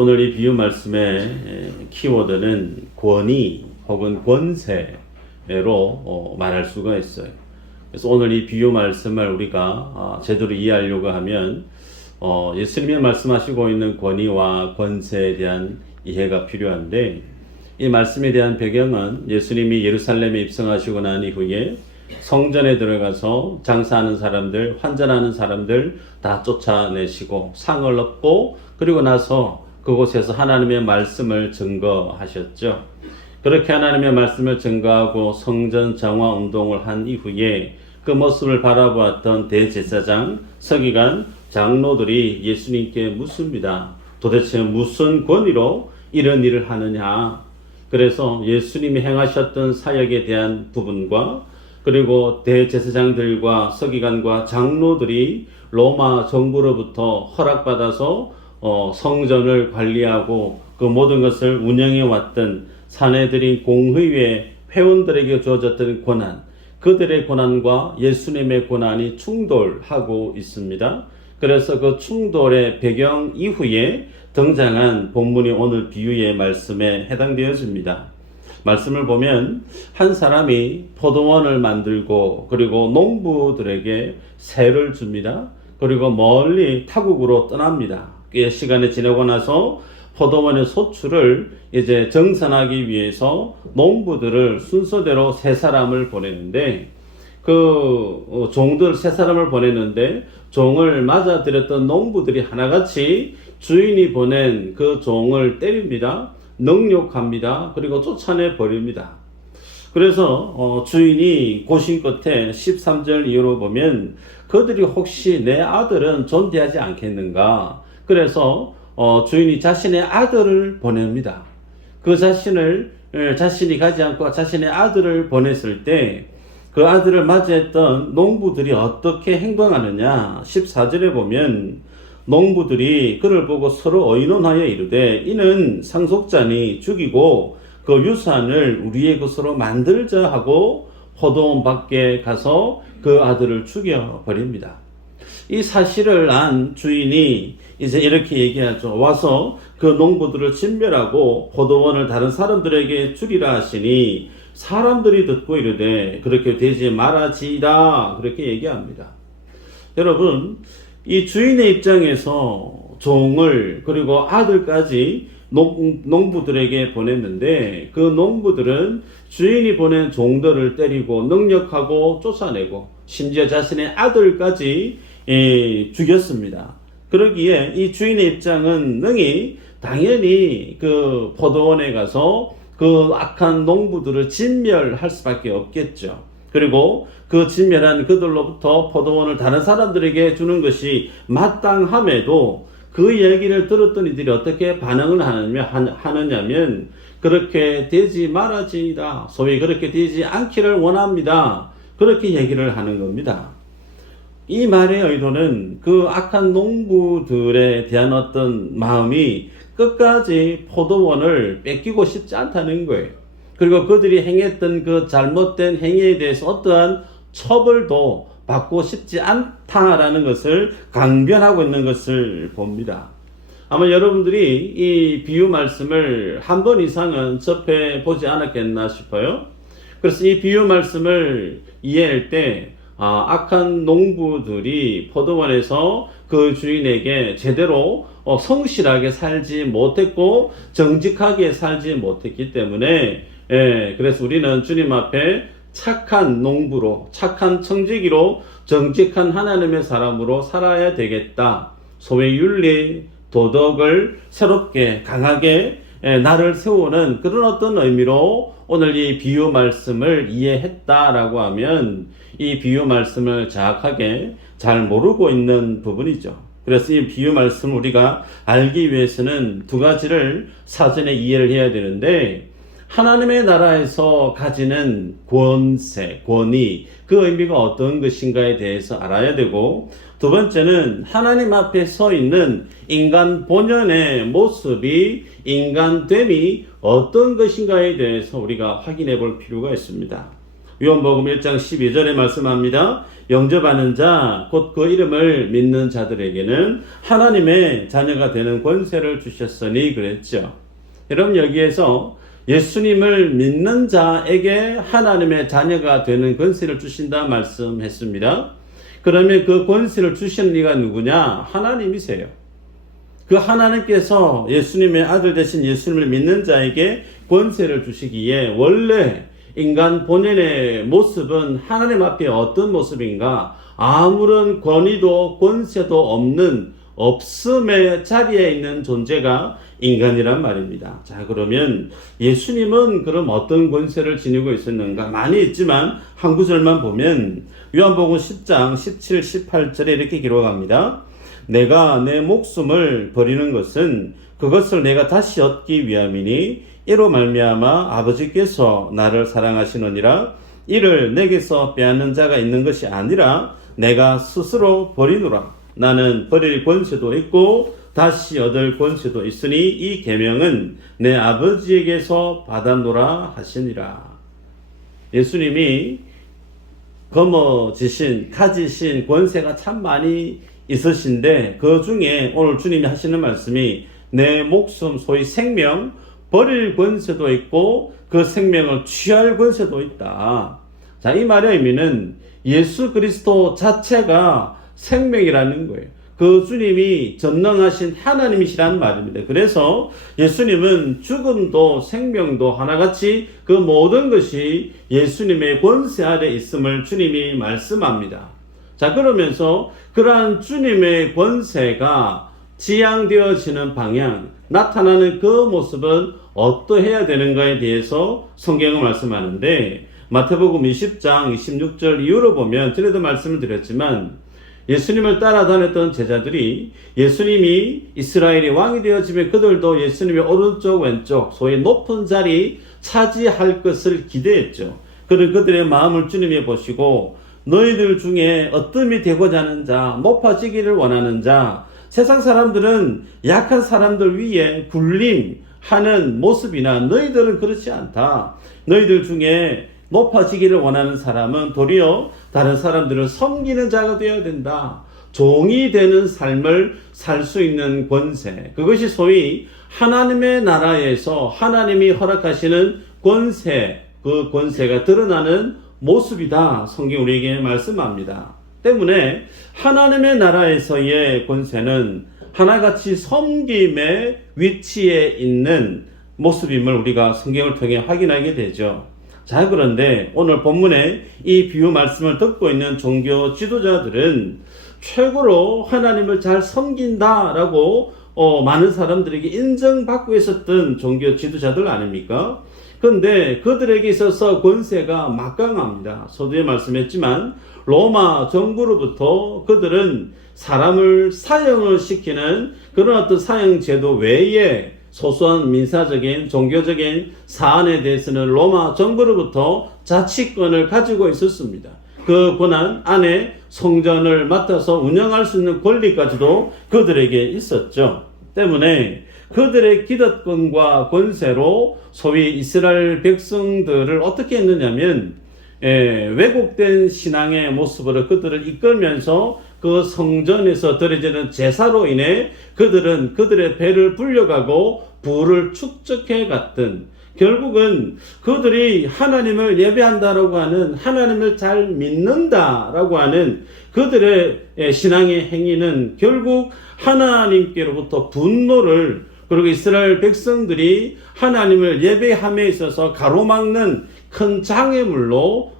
오늘 이 비유 말씀의 키워드는 권위 혹은 권세로 말할 수가 있어요. 그래서 오늘 이 비유 말씀을 우리가 제대로 이해하려고 하면 예수님이 말씀하시고 있는 권위와 권세에 대한 이해가 필요한데, 이 말씀에 대한 배경은 예수님이 예루살렘에 입성하시고 난 이후에 성전에 들어가서 장사하는 사람들, 환전하는 사람들 다 쫓아내시고 상을 얻고, 그리고 나서 그곳에서 하나님의 말씀을 증거하셨죠. 그렇게 하나님의 말씀을 증거하고 성전 정화 운동을 한 이후에 그 모습을 바라보았던 대제사장, 서기관, 장로들이 예수님께 묻습니다. 도대체 무슨 권위로 이런 일을 하느냐? 그래서 예수님이 행하셨던 사역에 대한 부분과, 그리고 대제사장들과 서기관과 장로들이 로마 정부로부터 허락받아서 성전을 관리하고 그 모든 것을 운영해 왔던 사내들인 공의회 회원들에게 주어졌던 권한, 그들의 권한과 예수님의 권한이 충돌하고 있습니다. 그래서 그 충돌의 배경 이후에 등장한 본문이 오늘 비유의 말씀에 해당되어집니다. 말씀을 보면 한 사람이 포도원을 만들고 그리고 농부들에게 세를 줍니다. 그리고 멀리 타국으로 떠납니다. 꽤 시간이 지나고 나서 포도원의 소출을 이제 정산하기 위해서 농부들을 순서대로 세 사람을 보내는데, 그 종들 세 사람을 보내는데 종을 맞아들였던 농부들이 하나같이 주인이 보낸 그 종을 때립니다. 능욕합니다. 그리고 쫓아내 버립니다. 그래서 주인이 고심 끝에 13절 이후로 보면 그들이 혹시 내 아들은 존대하지 않겠는가? 그래서 주인이 자신의 아들을 보냅니다. 그 자신이 가지 않고 자신의 아들을 보냈을 때 그 아들을 맞이했던 농부들이 어떻게 행동하느냐? 14절에 보면 농부들이 그를 보고 서로 의논하여 이르되 이는 상속자니 죽이고 그 유산을 우리의 것으로 만들자 하고 포도원 밖에 가서 그 아들을 죽여버립니다. 이 사실을 안 주인이 이제 이렇게 얘기하죠. 와서 그 농부들을 진멸하고 포도원을 다른 사람들에게 주리라 하시니 사람들이 듣고 이르되 그렇게 되지 말아지이다, 그렇게 얘기합니다. 여러분, 이 주인의 입장에서 종을 그리고 아들까지 농부들에게 보냈는데, 그 농부들은 주인이 보낸 종들을 때리고 능력하고 쫓아내고 심지어 자신의 아들까지 죽였습니다. 그러기에 이 주인의 입장은 당연히 그 포도원에 가서 그 악한 농부들을 진멸할 수밖에 없겠죠. 그리고 그 진멸한 그들로부터 포도원을 다른 사람들에게 주는 것이 마땅함에도 그 얘기를 들었던 이들이 어떻게 반응을 하느냐면 그렇게 되지 말아지이다, 소위 그렇게 되지 않기를 원합니다, 그렇게 얘기를 하는 겁니다. 이 말의 의도는 그 악한 농부들에 대한 어떤 마음이 끝까지 포도원을 뺏기고 싶지 않다는 거예요. 그리고 그들이 행했던 그 잘못된 행위에 대해서 어떠한 처벌도 받고 싶지 않다라는 것을 강변하고 있는 것을 봅니다. 아마 여러분들이 이 비유 말씀을 한 번 이상은 접해 보지 않았겠나 싶어요. 그래서 이 비유 말씀을 이해할 때 악한 농부들이 포도원에서 그 주인에게 제대로 성실하게 살지 못했고 정직하게 살지 못했기 때문에, 그래서 우리는 주님 앞에 착한 농부로, 착한 청지기로, 정직한 하나님의 사람으로 살아야 되겠다. 소위 윤리, 도덕을 새롭게 강하게 나를 세우는 그런 어떤 의미로 오늘 이 비유 말씀을 이해했다라고 하면 이 비유 말씀을 정확하게 잘 모르고 있는 부분이죠. 그래서 이 비유 말씀을 우리가 알기 위해서는 두 가지를 사전에 이해를 해야 되는데, 하나님의 나라에서 가지는 권세, 권위, 그 의미가 어떤 것인가에 대해서 알아야 되고, 두 번째는 하나님 앞에 서 있는 인간 본연의 모습이, 인간됨이 어떤 것인가에 대해서 우리가 확인해 볼 필요가 있습니다. 요한복음 1장 12절에 말씀합니다. 영접하는 자, 곧 그 이름을 믿는 자들에게는 하나님의 자녀가 되는 권세를 주셨으니 그랬죠. 여러분, 여기에서 예수님을 믿는 자에게 하나님의 자녀가 되는 권세를 주신다 말씀했습니다. 그러면 그 권세를 주시는 이가 누구냐? 하나님이세요. 그 하나님께서 예수님의 아들 되신 예수님을 믿는 자에게 권세를 주시기에 원래 인간 본연의 모습은 하나님 앞에 어떤 모습인가? 아무런 권위도 권세도 없는 없음의 자리에 있는 존재가 인간이란 말입니다. 자, 그러면 예수님은 그럼 어떤 권세를 지니고 있었는가? 많이 있지만 한 구절만 보면 요한복음 10장 17, 18절에 이렇게 기록합니다. 내가 내 목숨을 버리는 것은 그것을 내가 다시 얻기 위함이니 이로 말미암아 아버지께서 나를 사랑하시느니라. 이를 내게서 빼앗는 자가 있는 것이 아니라 내가 스스로 버리노라. 나는 버릴 권세도 있고 다시 얻을 권세도 있으니 이 계명은 내 아버지에게서 받았노라 하시니라. 예수님이 가지신 권세가 참 많이 있으신데 그 중에 오늘 주님이 하시는 말씀이 내 목숨, 소위 생명 버릴 권세도 있고 그 생명을 취할 권세도 있다. 자, 이 말의 의미는 예수 그리스도 자체가 생명이라는 거예요. 그 주님이 전능하신 하나님이시라는 말입니다. 그래서 예수님은 죽음도 생명도 하나같이 그 모든 것이 예수님의 권세 아래 있음을 주님이 말씀합니다. 자, 그러면서 그러한 주님의 권세가 지향되어지는 방향, 나타나는 그 모습은 어떠해야 되는가에 대해서 성경은 말씀하는데 마태복음 20장 26절 이후로 보면 전에도 말씀을 드렸지만 예수님을 따라다녔던 제자들이 예수님이 이스라엘의 왕이 되어지면 그들도 예수님의 오른쪽 왼쪽 소위 높은 자리 차지할 것을 기대했죠. 그들의 마음을 주님이 보시고 너희들 중에 어뜸이 되고자 하는 자, 높아지기를 원하는 자, 세상 사람들은 약한 사람들 위에 군림하는 모습이나 너희들은 그렇지 않다. 너희들 중에 높아지기를 원하는 사람은 도리어 다른 사람들을 섬기는 자가 되어야 된다. 종이 되는 삶을 살 수 있는 권세. 그것이 소위 하나님의 나라에서 하나님이 허락하시는 권세, 그 권세가 드러나는 모습이다. 성경 우리에게 말씀합니다. 때문에 하나님의 나라에서의 권세는 하나같이 섬김의 위치에 있는 모습임을 우리가 성경을 통해 확인하게 되죠. 자, 그런데 오늘 본문에 이 비유 말씀을 듣고 있는 종교 지도자들은 최고로 하나님을 잘 섬긴다라고 많은 사람들에게 인정받고 있었던 종교 지도자들 아닙니까? 그런데 그들에게 있어서 권세가 막강합니다. 서두에 말씀했지만 로마 정부로부터 그들은 사람을 사형을 시키는 그런 어떤 사형 제도 외에 소소한 민사적인 종교적인 사안에 대해서는 로마 정부로부터 자치권을 가지고 있었습니다. 그 권한 안에 성전을 맡아서 운영할 수 있는 권리까지도 그들에게 있었죠. 때문에 그들의 기득권과 권세로 소위 이스라엘 백성들을 어떻게 했느냐면 왜곡된 신앙의 모습으로 그들을 이끌면서 그 성전에서 드려지는 제사로 인해 그들은 그들의 배를 불려가고 부를 축적해 갔던, 결국은 그들이 하나님을 예배한다라고 하는, 하나님을 잘 믿는다라고 하는 그들의 신앙의 행위는 결국 하나님께로부터 분노를, 그리고 이스라엘 백성들이 하나님을 예배함에 있어서 가로막는 큰 장애물로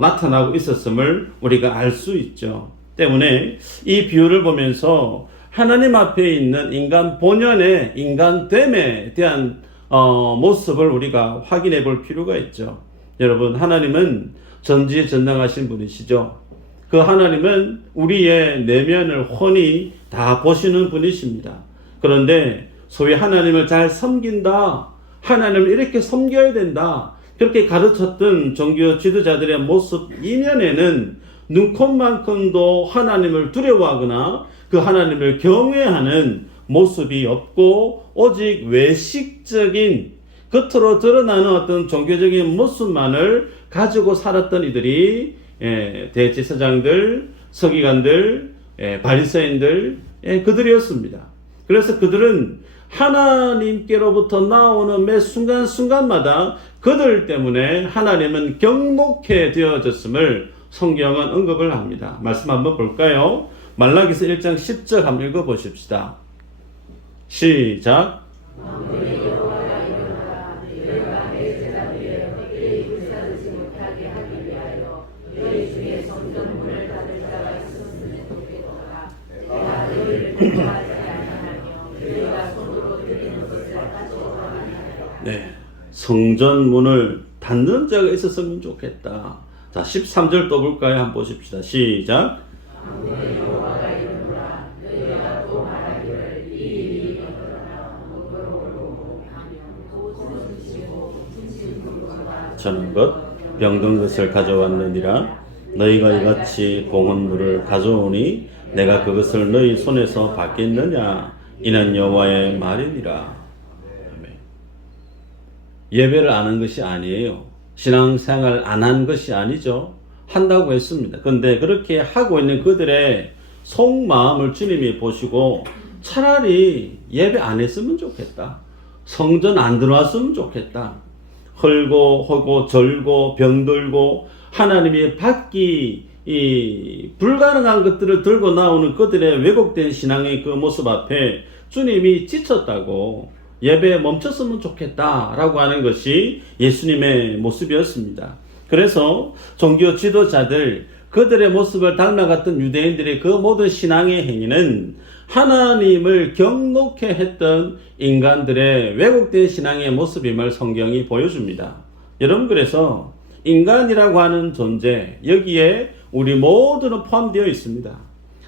나타나고 있었음을 우리가 알 수 있죠. 때문에 이 비유를 보면서 하나님 앞에 있는 인간 본연의 인간됨에 대한 모습을 우리가 확인해 볼 필요가 있죠. 여러분, 하나님은 전지전능하신 분이시죠. 그 하나님은 우리의 내면을 훤히 다 보시는 분이십니다. 그런데 소위 하나님을 잘 섬긴다, 하나님을 이렇게 섬겨야 된다, 그렇게 가르쳤던 종교 지도자들의 모습 이면에는 눈꼽만큼도 하나님을 두려워하거나 그 하나님을 경외하는 모습이 없고 오직 외식적인 겉으로 드러나는 어떤 종교적인 모습만을 가지고 살았던 이들이 대제사장들, 서기관들, 바리새인들 그들이었습니다. 그래서 그들은 하나님께로부터 나오는 매 순간순간마다 그들 때문에 하나님은 경목해 되어졌음을 성경은 언급을 합니다. 말씀 한번 볼까요? 말라기서 1장 10절 한번 읽어보십시다. 시작. 네, 성전문을 닫는 자가 있었으면 좋겠다. 자, 13절 또 볼까요? 한번 보십시다. 시작. 저는 것 병든 것을 가져왔느니라. 너희가 이같이 봉헌물을 가져오니 내가 그것을 너희 손에서 받겠느냐? 이는 여호와의 말이니라. 예배를 안 한 것이 아니에요. 신앙생활 안 한 것이 아니죠. 한다고 했습니다. 그런데 그렇게 하고 있는 그들의 속마음을 주님이 보시고 차라리 예배 안 했으면 좋겠다. 성전 안 들어왔으면 좋겠다. 헐고 허고 절고 병들고 하나님이 받기 불가능한 것들을 들고 나오는 그들의 왜곡된 신앙의 그 모습 앞에 주님이 지쳤다고 예배에 멈췄으면 좋겠다라고 하는 것이 예수님의 모습이었습니다. 그래서 종교 지도자들, 그들의 모습을 닮아갔던 유대인들의 그 모든 신앙의 행위는 하나님을 경록해 했던 인간들의 왜곡된 신앙의 모습임을 성경이 보여줍니다. 여러분, 그래서 인간이라고 하는 존재, 여기에 우리 모두는 포함되어 있습니다.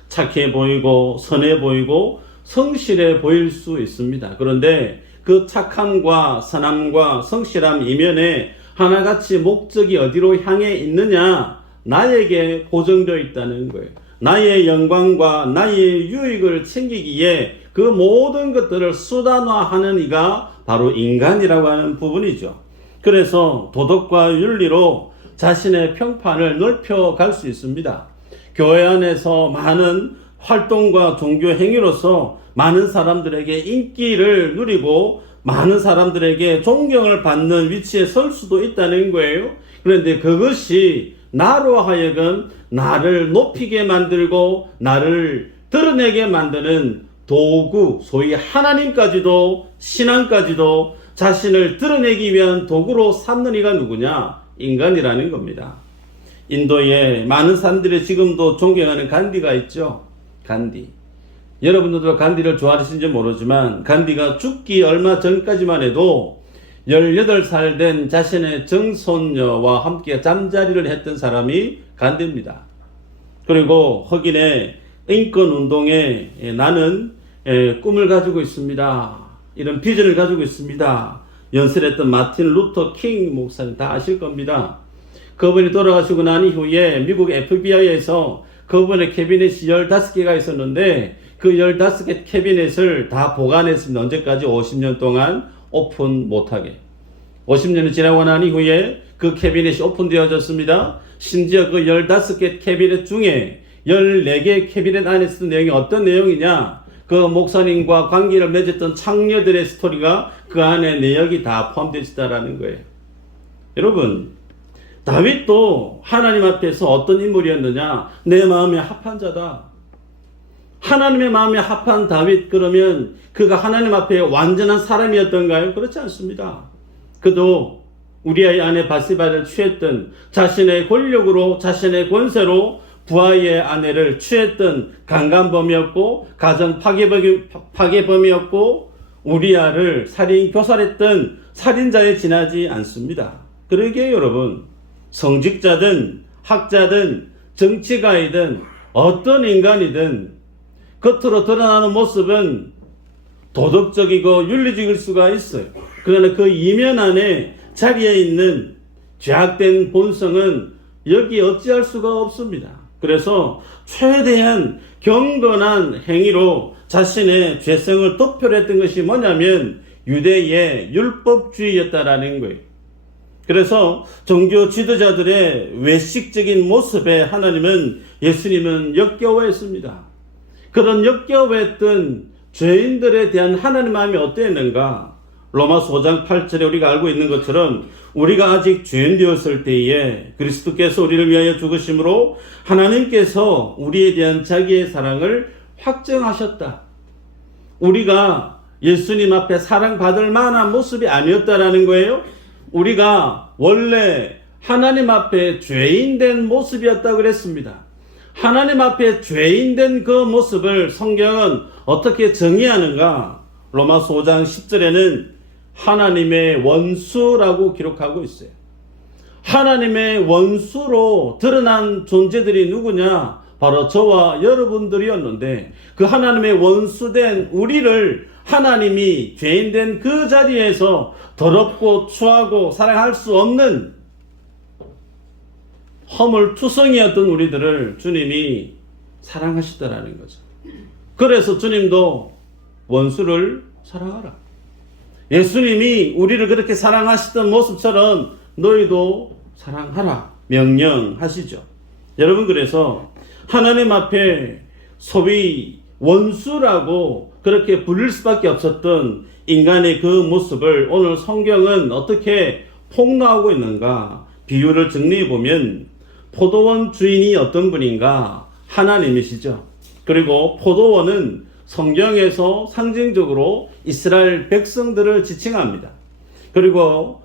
착해 보이고 선해 보이고 성실해 보일 수 있습니다. 그런데 그 착함과 선함과 성실함 이면에 하나같이 목적이 어디로 향해 있느냐? 나에게 고정되어 있다는 거예요. 나의 영광과 나의 유익을 챙기기에 그 모든 것들을 수단화하는 이가 바로 인간이라고 하는 부분이죠. 그래서 도덕과 윤리로 자신의 평판을 넓혀갈 수 있습니다. 교회 안에서 많은 활동과 종교 행위로서 많은 사람들에게 인기를 누리고 많은 사람들에게 존경을 받는 위치에 설 수도 있다는 거예요. 그런데 그것이 나로 하여금 나를 높이게 만들고 나를 드러내게 만드는 도구, 소위 하나님까지도 신앙까지도 자신을 드러내기 위한 도구로 삼는 이가 누구냐? 인간이라는 겁니다. 인도에 많은 사람들이 지금도 존경하는 간디가 있죠. 간디. 여러분들도 간디를 좋아하시는지 모르지만 간디가 죽기 얼마 전까지만 해도 18살 된 자신의 정손녀와 함께 잠자리를 했던 사람이 간디입니다. 그리고 흑인의 인권운동에 나는 꿈을 가지고 있습니다. 이런 비전을 가지고 있습니다. 연설했던 마틴 루터 킹 목사님 다 아실 겁니다. 그분이 돌아가시고 난 이후에 미국 FBI에서 그분의 캐비넷이 15개가 있었는데 그 15개 캐비넷을 다 보관했습니다. 언제까지? 50년 동안 오픈 못하게. 50년이 지나고 난 이후에 그 캐비넷이 오픈되어졌습니다. 심지어 그 15개 캐비넷 중에 14개 캐비넷 안에 쓰던 내용이 어떤 내용이냐? 그 목사님과 관계를 맺었던 창녀들의 스토리가 그 안에 내역이 다 포함되어 있다라는 거예요. 여러분, 다윗도 하나님 앞에서 어떤 인물이었느냐? 내 마음에 합한 자다. 하나님의 마음에 합한 다윗, 그러면 그가 하나님 앞에 완전한 사람이었던가요? 그렇지 않습니다. 그도 우리아의 아내 바세바를 취했던, 자신의 권력으로 자신의 권세로 부하의 아내를 취했던 강간범이었고 가정 파괴범이었고 우리아를 살인 교살했던 살인자에 지나지 않습니다. 그러기에 여러분, 성직자든 학자든 정치가이든 어떤 인간이든 겉으로 드러나는 모습은 도덕적이고 윤리적일 수가 있어요. 그러나 그 이면 안에 자리에 있는 죄악된 본성은 여기 어찌할 수가 없습니다. 그래서 최대한 경건한 행위로 자신의 죄성을 도표했던 것이 뭐냐면 유대의 율법주의였다라는 거예요. 그래서 종교 지도자들의 외식적인 모습에 예수님은 역겨워했습니다. 그런 역겨워했던 죄인들에 대한 하나님의 마음이 어땠는가? 로마서 5장 8절에 우리가 알고 있는 것처럼 우리가 아직 죄인 되었을 때에 그리스도께서 우리를 위하여 죽으심으로 하나님께서 우리에 대한 자기의 사랑을 확정하셨다. 우리가 예수님 앞에 사랑받을 만한 모습이 아니었다라는 거예요. 우리가 원래 하나님 앞에 죄인된 모습이었다고 그랬습니다. 하나님 앞에 죄인된 그 모습을 성경은 어떻게 정의하는가? 로마서 5장 10절에는 하나님의 원수라고 기록하고 있어요. 하나님의 원수로 드러난 존재들이 누구냐? 바로 저와 여러분들이었는데 그 하나님의 원수된 우리를 하나님이 죄인된 그 자리에서 더럽고 추하고 사랑할 수 없는 허물투성이었던 우리들을 주님이 사랑하시더라는 거죠. 그래서 주님도 원수를 사랑하라. 예수님이 우리를 그렇게 사랑하시던 모습처럼 너희도 사랑하라 명령하시죠. 여러분, 그래서 하나님 앞에 소위 원수라고 그렇게 부를 수밖에 없었던 인간의 그 모습을 오늘 성경은 어떻게 폭로하고 있는가? 비유를 정리해 보면 포도원 주인이 어떤 분인가? 하나님이시죠. 그리고 포도원은 성경에서 상징적으로 이스라엘 백성들을 지칭합니다. 그리고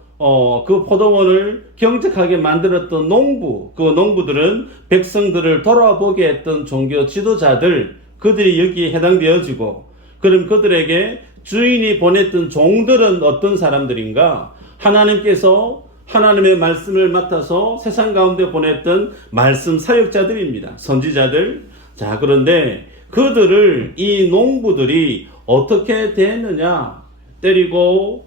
그 포도원을 경작하게 만들었던 농부, 그 농부들은 백성들을 돌아보게 했던 종교 지도자들, 그들이 여기에 해당되어지고, 그럼 그들에게 주인이 보냈던 종들은 어떤 사람들인가? 하나님께서 하나님의 말씀을 맡아서 세상 가운데 보냈던 말씀 사역자들입니다. 선지자들. 자, 그런데 그들을 이 농부들이 어떻게 대했느냐? 때리고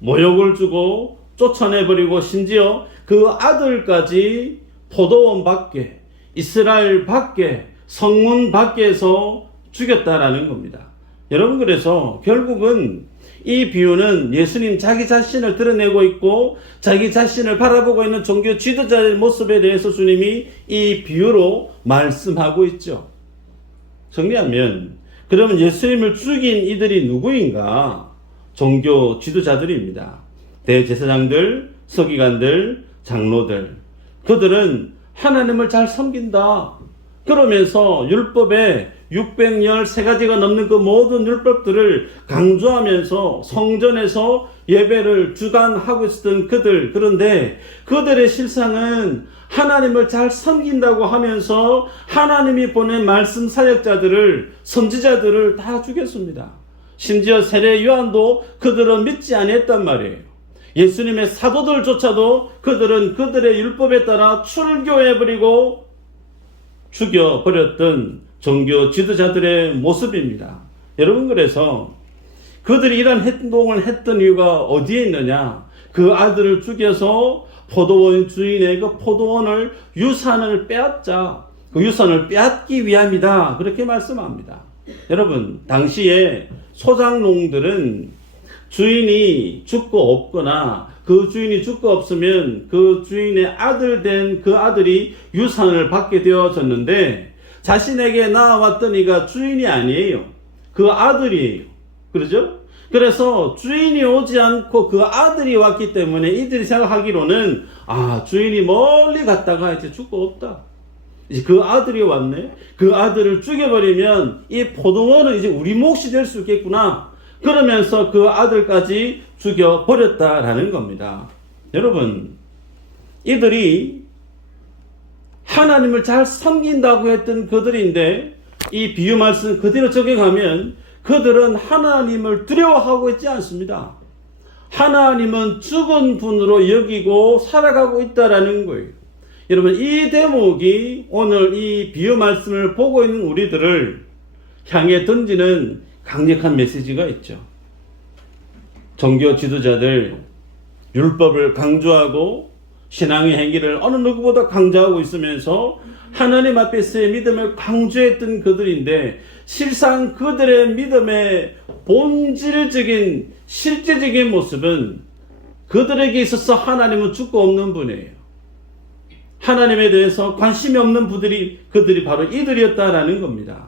모욕을 주고 쫓아내버리고 심지어 그 아들까지 포도원 밖에, 이스라엘 밖에, 성문 밖에서 죽였다라는 겁니다. 여러분, 그래서 결국은 이 비유는 예수님 자기 자신을 드러내고 있고 자기 자신을 바라보고 있는 종교 지도자의 모습에 대해서 주님이 이 비유로 말씀하고 있죠. 정리하면, 그러면 예수님을 죽인 이들이 누구인가? 종교 지도자들입니다. 대제사장들, 서기관들, 장로들. 그들은 하나님을 잘 섬긴다. 그러면서 율법에 613가지가 넘는 그 모든 율법들을 강조하면서 성전에서 예배를 주관하고 있었던 그들. 그런데 그들의 실상은 하나님을 잘 섬긴다고 하면서 하나님이 보낸 말씀 사역자들을, 선지자들을 다 죽였습니다. 심지어 세례 요한도 그들은 믿지 않았단 말이에요. 예수님의 사도들조차도 그들은 그들의 율법에 따라 출교해버리고 죽여버렸던 종교 지도자들의 모습입니다. 여러분, 그래서 그들이 이런 행동을 했던 이유가 어디에 있느냐? 그 아들을 죽여서 포도원 주인의 그 포도원을, 유산을 빼앗자. 그 유산을 빼앗기 위함이다. 그렇게 말씀합니다. 여러분, 당시에 소장농들은 주인이 죽고 없거나 그 주인이 죽고 없으면 그 주인의 아들 된 그 아들이 유산을 받게 되어졌는데 자신에게 낳아왔던 이가 주인이 아니에요. 그 아들이에요. 그러죠? 그래서 주인이 오지 않고 그 아들이 왔기 때문에 이들이 생각하기로는 주인이 멀리 갔다가 이제 죽고 없다. 이제 그 아들이 왔네. 그 아들을 죽여버리면 이 포도원은 이제 우리 몫이 될 수 있겠구나. 그러면서 그 아들까지 죽여버렸다라는 겁니다. 여러분, 이들이 하나님을 잘 섬긴다고 했던 그들인데 이 비유 말씀 그대로 적용하면 그들은 하나님을 두려워하고 있지 않습니다. 하나님은 죽은 분으로 여기고 살아가고 있다라는 거예요. 여러분, 이 대목이 오늘 이 비유 말씀을 보고 있는 우리들을 향해 던지는 강력한 메시지가 있죠. 종교 지도자들 율법을 강조하고 신앙의 행위를 어느 누구보다 강조하고 있으면서 하나님 앞에서의 믿음을 강조했던 그들인데 실상 그들의 믿음의 본질적인 실제적인 모습은 그들에게 있어서 하나님은 죽고 없는 분이에요. 하나님에 대해서 관심이 없는 그들이 바로 이들이었다라는 겁니다.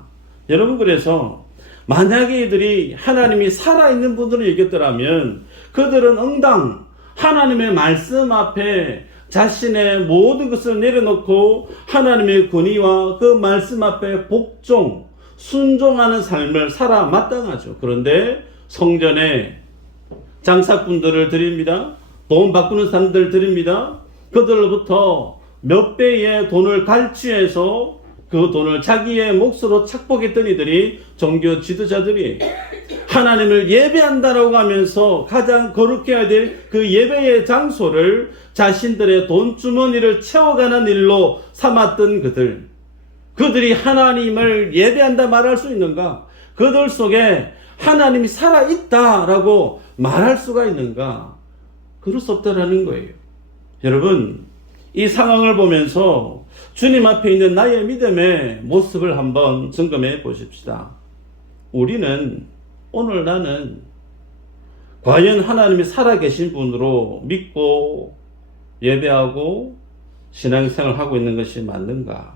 여러분, 그래서 만약에 이들이 하나님이 살아있는 분들을 얘기했더라면 그들은 응당 하나님의 말씀 앞에 자신의 모든 것을 내려놓고 하나님의 권위와 그 말씀 앞에 복종, 순종하는 삶을 살아 마땅하죠. 그런데 성전에 장사꾼들을 드립니다. 돈 바꾸는 사람들을 드립니다. 그들로부터 몇 배의 돈을 갈취해서 그 돈을 자기의 몫으로 착복했던 이들이 종교 지도자들이 하나님을 예배한다라고 하면서 가장 거룩해야 될 그 예배의 장소를 자신들의 돈주머니를 채워가는 일로 삼았던 그들이 하나님을 예배한다 말할 수 있는가? 그들 속에 하나님이 살아있다라고 말할 수가 있는가? 그럴 수 없다라는 거예요. 여러분, 이 상황을 보면서 주님 앞에 있는 나의 믿음의 모습을 한번 점검해 보십시다. 오늘 나는 과연 하나님이 살아계신 분으로 믿고 예배하고 신앙생활을 하고 있는 것이 맞는가?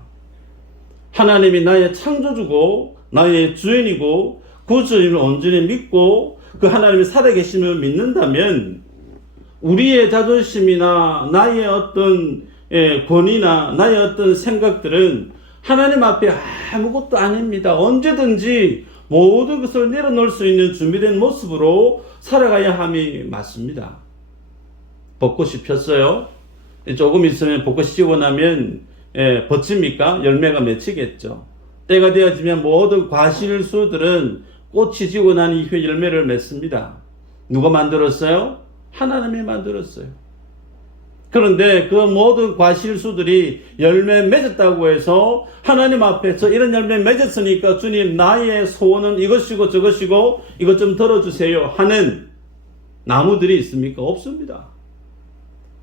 하나님이 나의 창조주고 나의 주인이고 구주임을 온전히 믿고 그 하나님이 살아계심을 믿는다면 우리의 자존심이나 나의 어떤 권위나 나의 어떤 생각들은 하나님 앞에 아무것도 아닙니다. 언제든지 모든 것을 내려놓을 수 있는 준비된 모습으로 살아가야 함이 맞습니다. 벚꽃이 폈어요. 조금 있으면 벚꽃이 지고 나면 벗집니까? 열매가 맺히겠죠. 때가 되어지면 모든 과실수들은 꽃이 지고 난 이후에 열매를 맺습니다. 누가 만들었어요? 하나님이 만들었어요. 그런데 그 모든 과실수들이 열매 맺었다고 해서 하나님 앞에서 이런 열매 맺었으니까 주님 나의 소원은 이것이고 저것이고 이것 좀 들어주세요 하는 나무들이 있습니까? 없습니다.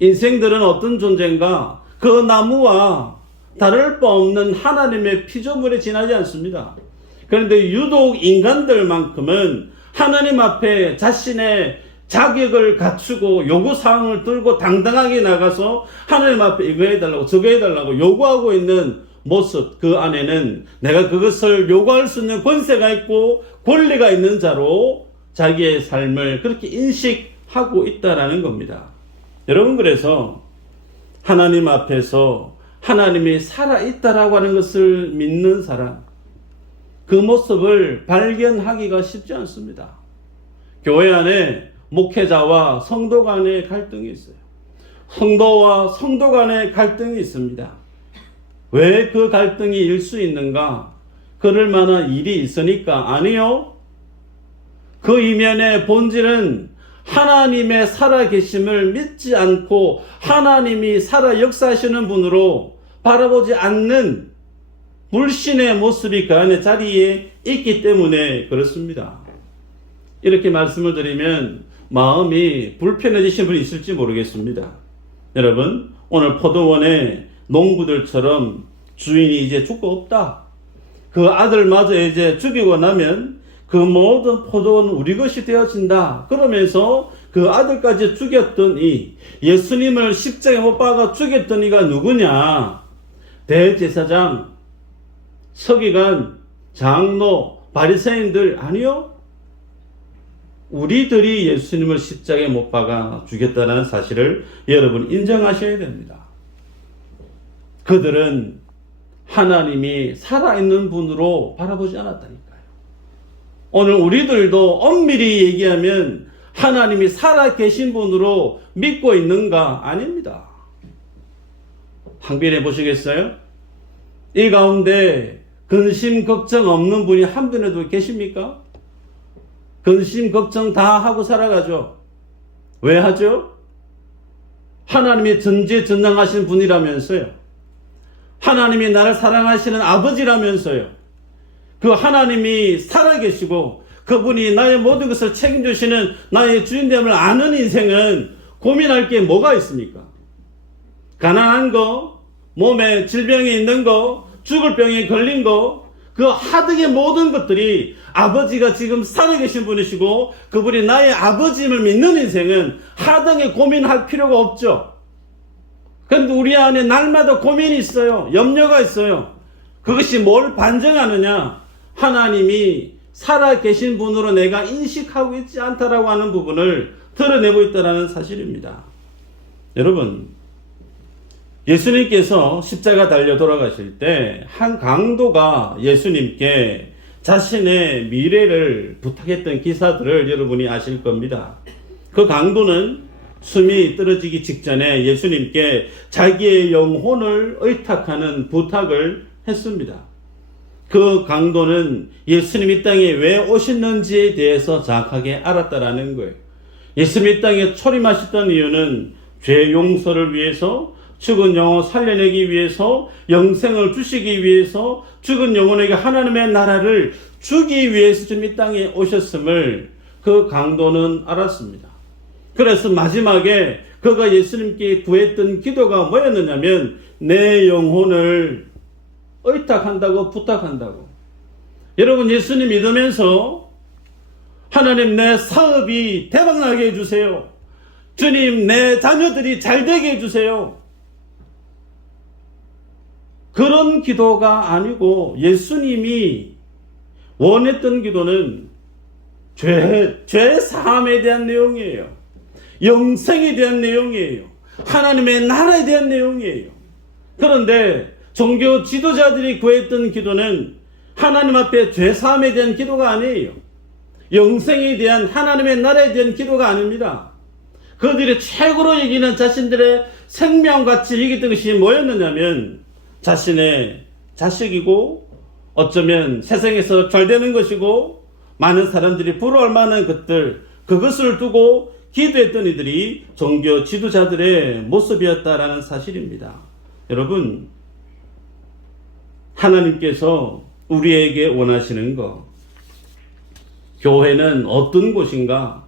인생들은 어떤 존재인가? 그 나무와 다를 바 없는 하나님의 피조물에 지나지 않습니다. 그런데 유독 인간들만큼은 하나님 앞에 자신의 자격을 갖추고 요구사항을 들고 당당하게 나가서 하나님 앞에 이거 해달라고 저거 해달라고 요구하고 있는 모습, 그 안에는 내가 그것을 요구할 수 있는 권세가 있고 권리가 있는 자로 자기의 삶을 그렇게 인식하고 있다라는 겁니다. 여러분, 그래서 하나님 앞에서 하나님이 살아있다라고 하는 것을 믿는 사람, 그 모습을 발견하기가 쉽지 않습니다. 교회 안에 목회자와 성도 간의 갈등이 있어요. 성도와 성도 간의 갈등이 있습니다. 왜 그 갈등이 일 수 있는가? 그럴 만한 일이 있으니까? 아니요. 그 이면의 본질은 하나님의 살아계심을 믿지 않고 하나님이 살아 역사하시는 분으로 바라보지 않는 불신의 모습이 그 안에 자리에 있기 때문에 그렇습니다. 이렇게 말씀을 드리면 마음이 불편해지신 분이 있을지 모르겠습니다. 여러분, 오늘 포도원의 농부들처럼 주인이 이제 죽고 없다. 그 아들마저 이제 죽이고 나면 그 모든 포도원은 우리 것이 되어진다. 그러면서 그 아들까지 죽였던 예수님을 십자가에 못 박아 죽였던 이가 누구냐? 대제사장, 서기관, 장로, 바리새인들 아니요? 우리들이 예수님을 십자가에 못 박아 죽였다는 사실을 여러분 인정하셔야 됩니다. 그들은 하나님이 살아있는 분으로 바라보지 않았다니까요. 오늘 우리들도 엄밀히 얘기하면 하나님이 살아계신 분으로 믿고 있는가? 아닙니다. 항변해 보시겠어요? 이 가운데 근심 걱정 없는 분이 한 분에도 계십니까? 근심 걱정 다 하고 살아가죠. 왜 하죠? 하나님이 전지전능하신 분이라면서요. 하나님이 나를 사랑하시는 아버지라면서요. 그 하나님이 살아계시고 그분이 나의 모든 것을 책임지시는 나의 주인됨을 아는 인생은 고민할 게 뭐가 있습니까? 가난한 거, 몸에 질병이 있는 거, 죽을 병에 걸린 거, 그 하등의 모든 것들이 아버지가 지금 살아계신 분이시고 그분이 나의 아버지임을 믿는 인생은 하등의 고민할 필요가 없죠. 그런데 우리 안에 날마다 고민이 있어요. 염려가 있어요. 그것이 뭘 반증하느냐? 하나님이 살아계신 분으로 내가 인식하고 있지 않다라고 하는 부분을 드러내고 있다는 사실입니다. 여러분, 예수님께서 십자가 달려 돌아가실 때 한 강도가 예수님께 자신의 미래를 부탁했던 기사들을 여러분이 아실 겁니다. 그 강도는 숨이 떨어지기 직전에 예수님께 자기의 영혼을 의탁하는 부탁을 했습니다. 그 강도는 예수님 이 땅에 왜 오셨는지에 대해서 정확하게 알았다라는 거예요. 예수님 이 땅에 초림하셨던 이유는 죄 용서를 위해서, 죽은 영혼 살려내기 위해서, 영생을 주시기 위해서, 죽은 영혼에게 하나님의 나라를 주기 위해서 주님 이 땅에 오셨음을 그 강도는 알았습니다. 그래서 마지막에 그가 예수님께 구했던 기도가 뭐였느냐면 내 영혼을 의탁한다고 부탁한다고. 여러분, 예수님 믿으면서 하나님 내 사업이 대박나게 해주세요. 주님 내 자녀들이 잘되게 해주세요. 그런 기도가 아니고 예수님이 원했던 기도는 죄 사함에 대한 내용이에요. 영생에 대한 내용이에요. 하나님의 나라에 대한 내용이에요. 그런데 종교 지도자들이 구했던 기도는 하나님 앞에 죄 사함에 대한 기도가 아니에요. 영생에 대한 하나님의 나라에 대한 기도가 아닙니다. 그들이 최고로 여기는 자신들의 생명같이 여기던 것이 뭐였느냐면 자신의 자식이고 어쩌면 세상에서 잘 되는 것이고 많은 사람들이 부러워할 만한 것들, 그것을 두고 기도했던 이들이 종교 지도자들의 모습이었다라는 사실입니다. 여러분, 하나님께서 우리에게 원하시는 것, 교회는 어떤 곳인가?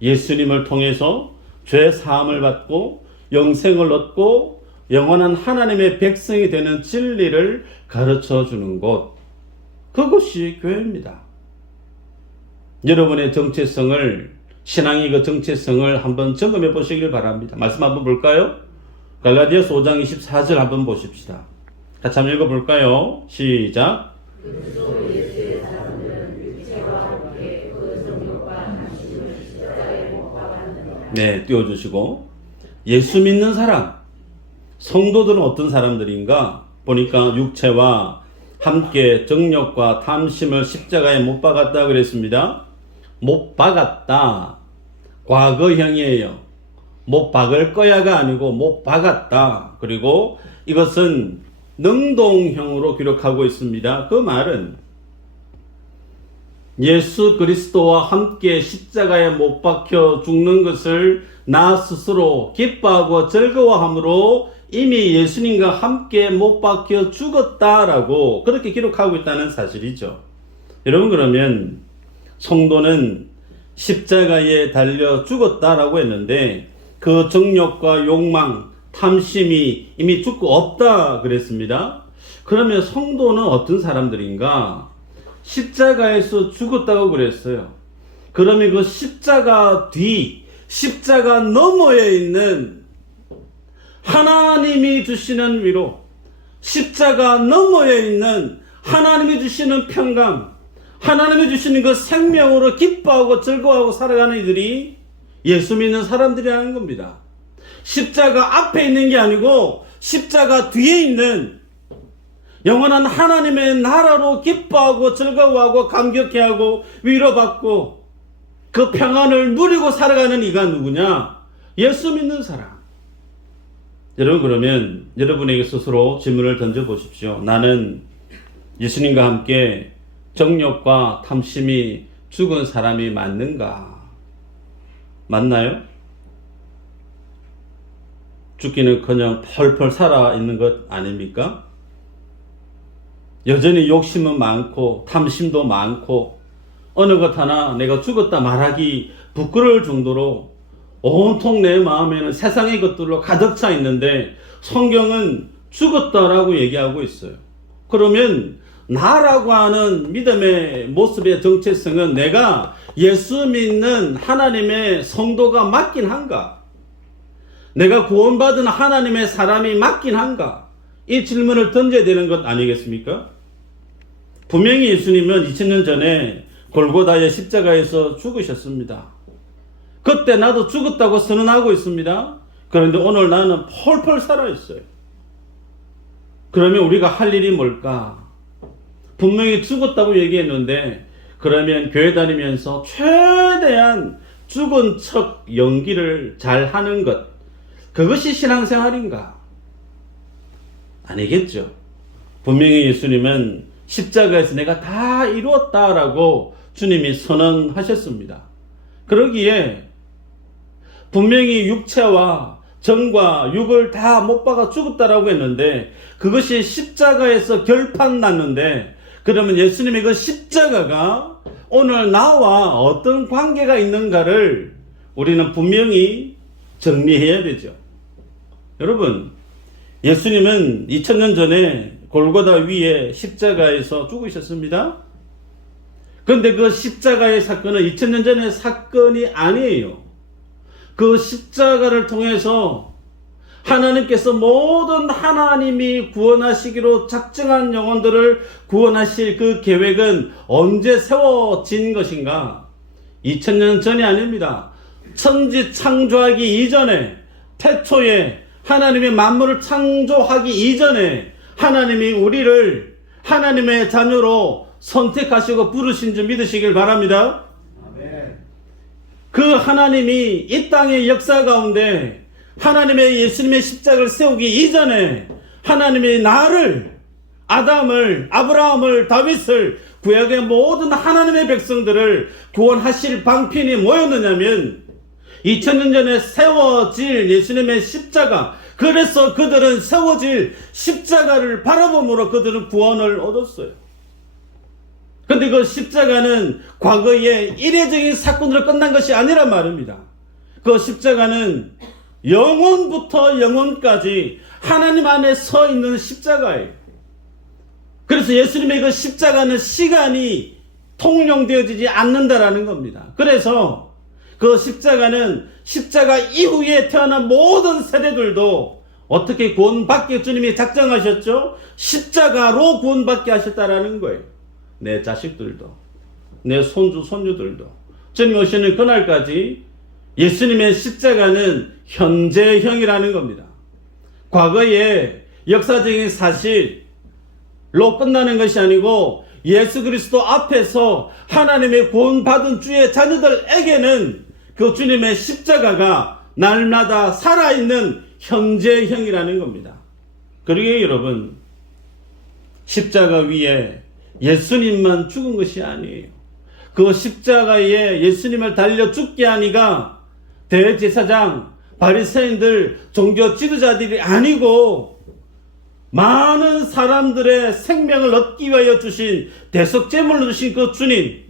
예수님을 통해서 죄 사함을 받고 영생을 얻고 영원한 하나님의 백성이 되는 진리를 가르쳐 주는 곳, 그것이 교회입니다. 여러분의 정체성을, 신앙의 그 정체성을 한번 점검해 보시길 바랍니다. 말씀 한번 볼까요? 갈라디아서 5장 24절 한번 보십시다. 같이 한번 읽어볼까요? 시작. 네, 띄워주시고. 예수 믿는 사람, 성도들은 어떤 사람들인가? 보니까 육체와 함께 정욕과 탐심을 십자가에 못 박았다 그랬습니다. 못 박았다. 과거형이에요. 못 박을 거야가 아니고 못 박았다. 그리고 이것은 능동형으로 기록하고 있습니다. 그 말은 예수 그리스도와 함께 십자가에 못 박혀 죽는 것을 나 스스로 기뻐하고 즐거워함으로 이미 예수님과 함께 못 박혀 죽었다라고 그렇게 기록하고 있다는 사실이죠. 여러분, 그러면 성도는 십자가에 달려 죽었다라고 했는데 그 정욕과 욕망, 탐심이 이미 죽고 없다 그랬습니다. 그러면 성도는 어떤 사람들인가? 십자가에서 죽었다고 그랬어요. 그러면 그 십자가 뒤, 십자가 너머에 있는 하나님이 주시는 위로, 십자가 너머에 있는 하나님이 주시는 평강, 하나님이 주시는 그 생명으로 기뻐하고 즐거워하고 살아가는 이들이 예수 믿는 사람들이라는 겁니다. 십자가 앞에 있는 게 아니고 십자가 뒤에 있는 영원한 하나님의 나라로 기뻐하고 즐거워하고 감격해하고 위로받고 그 평안을 누리고 살아가는 이가 누구냐? 예수 믿는 사람. 여러분, 그러면 여러분에게 스스로 질문을 던져보십시오. 나는 예수님과 함께 정욕과 탐심이 죽은 사람이 맞는가? 맞나요? 죽기는커녕 펄펄 살아있는 것 아닙니까? 여전히 욕심은 많고 탐심도 많고 어느 것 하나 내가 죽었다 말하기 부끄러울 정도로 온통 내 마음에는 세상의 것들로 가득 차 있는데 성경은 죽었다라고 얘기하고 있어요. 그러면 나라고 하는 믿음의 모습의 정체성은 내가 예수 믿는 하나님의 성도가 맞긴 한가? 내가 구원받은 하나님의 사람이 맞긴 한가? 이 질문을 던져야 되는 것 아니겠습니까? 분명히 예수님은 2000년 전에 골고다의 십자가에서 죽으셨습니다. 그때 나도 죽었다고 선언하고 있습니다. 그런데 오늘 나는 펄펄 살아있어요. 그러면 우리가 할 일이 뭘까? 분명히 죽었다고 얘기했는데 그러면 교회 다니면서 최대한 죽은 척 연기를 잘 하는 것, 그것이 신앙생활인가? 아니겠죠. 분명히 예수님은 십자가에서 내가 다 이루었다라고 주님이 선언하셨습니다. 그러기에 분명히 육체와 정과 육을 다 못 박아 죽었다라고 했는데 그것이 십자가에서 결판 났는데 그러면 예수님의 그 십자가가 오늘 나와 어떤 관계가 있는가를 우리는 분명히 정리해야 되죠. 여러분, 예수님은 2000년 전에 골고다 위에 십자가에서 죽으셨습니다. 그런데 그 십자가의 사건은 2000년 전의 사건이 아니에요. 그 십자가를 통해서 하나님께서 모든 하나님이 구원하시기로 작정한 영혼들을 구원하실 그 계획은 언제 세워진 것인가? 2000년 전이 아닙니다. 천지 창조하기 이전에, 태초에 하나님의 만물을 창조하기 이전에 하나님이 우리를 하나님의 자녀로 선택하시고 부르신 줄 믿으시길 바랍니다. 아멘. 그 하나님이 이 땅의 역사 가운데 하나님의 예수님의 십자가를 세우기 이전에 하나님이 나를, 아담을, 아브라함을, 다윗을, 구약의 모든 하나님의 백성들을 구원하실 방편이 뭐였느냐면 2000년 전에 세워질 예수님의 십자가, 그래서 그들은 세워질 십자가를 바라봄으로 그들은 구원을 얻었어요. 그런데 그 십자가는 과거의 이례적인 사건으로 끝난 것이 아니란 말입니다. 그 십자가는 영원부터 영원까지 하나님 안에 서 있는 십자가예요. 그래서 예수님의 그 십자가는 시간이 통용되어지지 않는다라는 겁니다. 그래서 그 십자가는 십자가 이후에 태어난 모든 세대들도 어떻게 구원받게 주님이 작정하셨죠? 십자가로 구원받게 하셨다라는 거예요. 내 자식들도, 내 손주, 손주들도. 주님 오시는 그날까지 예수님의 십자가는 현재형이라는 겁니다. 과거의 역사적인 사실로 끝나는 것이 아니고 예수 그리스도 앞에서 하나님의 구원받은 주의 자녀들에게는 그 주님의 십자가가 날마다 살아있는 현재형이라는 겁니다. 그러기에 여러분, 십자가 위에 예수님만 죽은 것이 아니에요. 그 십자가에 예수님을 달려 죽게 하니가 대제사장, 바리새인들, 종교 지도자들이 아니고 많은 사람들의 생명을 얻기 위하여 주신 대속제물로 주신 그 주님,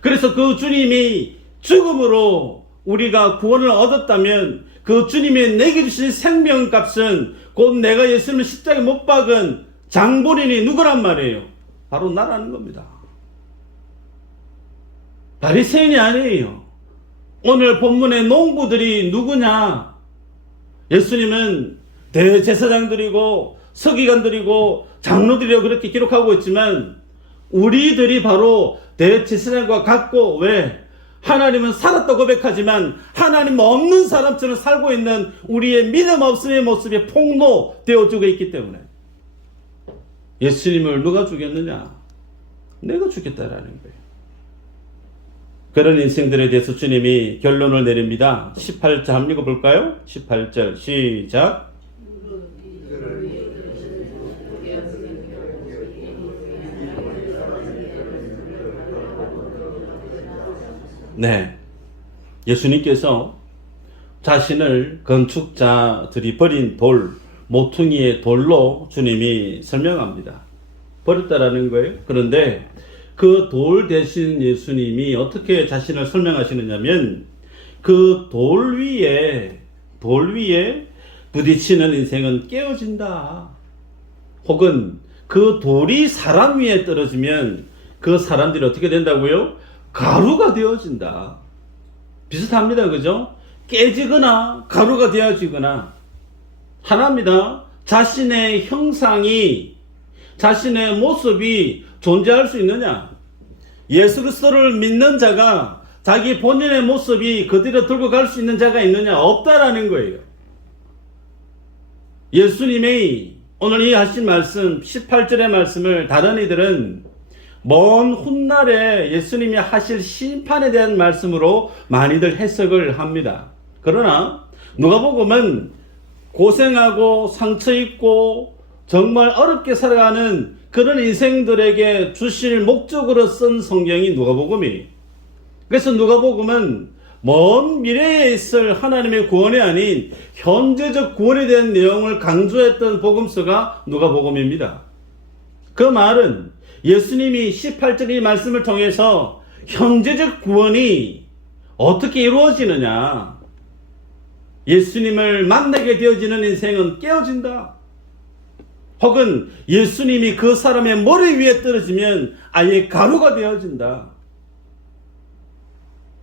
그래서 그 주님이 죽음으로 우리가 구원을 얻었다면 그 주님이 내게 주신 생명값은 곧 내가 예수님을 십자가에 못 박은 장본인이 누구란 말이에요? 바로 나라는 겁니다. 바리새인이 아니에요. 오늘 본문의 농부들이 누구냐? 예수님은 대제사장들이고 서기관들이고 장로들이라고 그렇게 기록하고 있지만 우리들이 바로 대제사장과 같고, 왜? 하나님은 살았다고 고백하지만 하나님 없는 사람처럼 살고 있는 우리의 믿음 없음의 모습이 폭로되어지고 있기 때문에 예수님을 누가 죽였느냐? 내가 죽였다라는 거예요. 그런 인생들에 대해서 주님이 결론을 내립니다. 18절 한번 읽어볼까요? 18절 시작. 네, 예수님께서 자신을 건축자들이 버린 돌, 모퉁이의 돌로 주님이 설명합니다. 버렸다라는 거예요. 그런데 그 돌 대신 예수님이 어떻게 자신을 설명하시느냐면 그 돌 위에 부딪히는 인생은 깨어진다. 혹은 그 돌이 사람 위에 떨어지면 그 사람들이 어떻게 된다고요? 가루가 되어진다. 비슷합니다. 그죠? 깨지거나 가루가 되어지거나 하나입니다. 자신의 형상이, 자신의 모습이 존재할 수 있느냐? 예수 그리스도를 믿는 자가 자기 본인의 모습이 그대로 들고 갈 수 있는 자가 있느냐? 없다라는 거예요. 예수님의 오늘 이 하신 말씀 18절의 말씀을 다른 이들은 먼 훗날에 예수님이 하실 심판에 대한 말씀으로 많이들 해석을 합니다. 그러나 누가복음은 고생하고 상처 입고 정말 어렵게 살아가는 그런 인생들에게 주실 목적으로 쓴 성경이 누가복음이에요. 그래서 누가복음은 먼 미래에 있을 하나님의 구원이 아닌 현재적 구원에 대한 내용을 강조했던 복음서가 누가복음입니다. 그 말은 예수님이 18절 이 말씀을 통해서 현재적 구원이 어떻게 이루어지느냐, 예수님을 만나게 되어지는 인생은 깨어진다. 혹은 예수님이 그 사람의 머리 위에 떨어지면 아예 가루가 되어진다.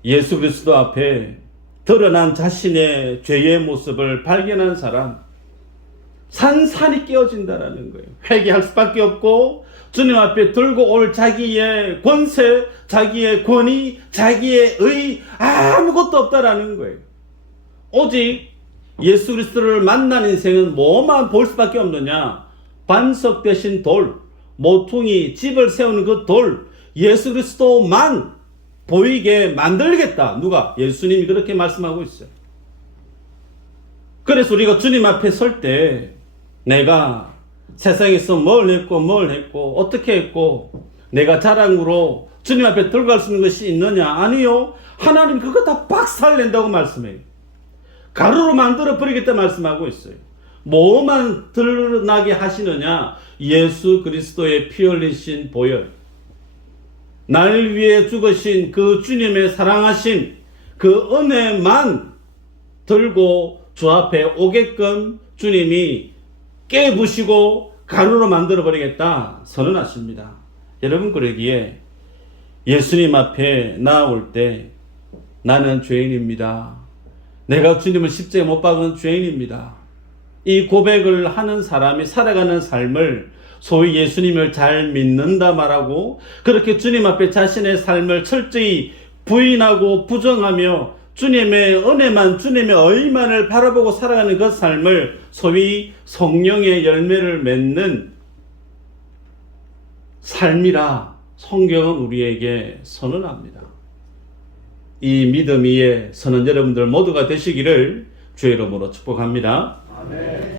예수 그리스도 앞에 드러난 자신의 죄의 모습을 발견한 사람, 산산이 깨어진다라는 거예요. 회개할 수밖에 없고 주님 앞에 들고 올 자기의 권세, 자기의 권위, 자기의 의 아무것도 없다라는 거예요. 오직 예수 그리스도를 만난 인생은 뭐만 볼 수밖에 없느냐? 반석 대신 돌, 모퉁이, 집을 세우는 그 돌, 예수 그리스도만 보이게 만들겠다. 누가? 예수님이 그렇게 말씀하고 있어요. 그래서 우리가 주님 앞에 설 때 내가 세상에서 뭘 했고 어떻게 했고 내가 자랑으로 주님 앞에 들고 갈 수 있는 것이 있느냐? 아니요. 하나님 그거 다 박살낸다고 말씀해요. 가루로 만들어 버리겠다 말씀하고 있어요. 뭐만 드러나게 하시느냐? 예수 그리스도의 피 흘리신 보혈, 나를 위해 죽으신 그 주님의 사랑하심, 그 은혜만 들고 주 앞에 오게끔 주님이 깨부시고 가루로 만들어 버리겠다 선언하십니다. 여러분, 그러기에 예수님 앞에 나아올 때 나는 죄인입니다. 내가 주님을 십자가에 못 박은 죄인입니다. 이 고백을 하는 사람이 살아가는 삶을 소위 예수님을 잘 믿는다 말하고 그렇게 주님 앞에 자신의 삶을 철저히 부인하고 부정하며 주님의 은혜만, 주님의 의만을 바라보고 살아가는 그 삶을 소위 성령의 열매를 맺는 삶이라 성경은 우리에게 선언합니다. 이 믿음 위에 서는 여러분들 모두가 되시기를 주의 이름으로 축복합니다. 아멘.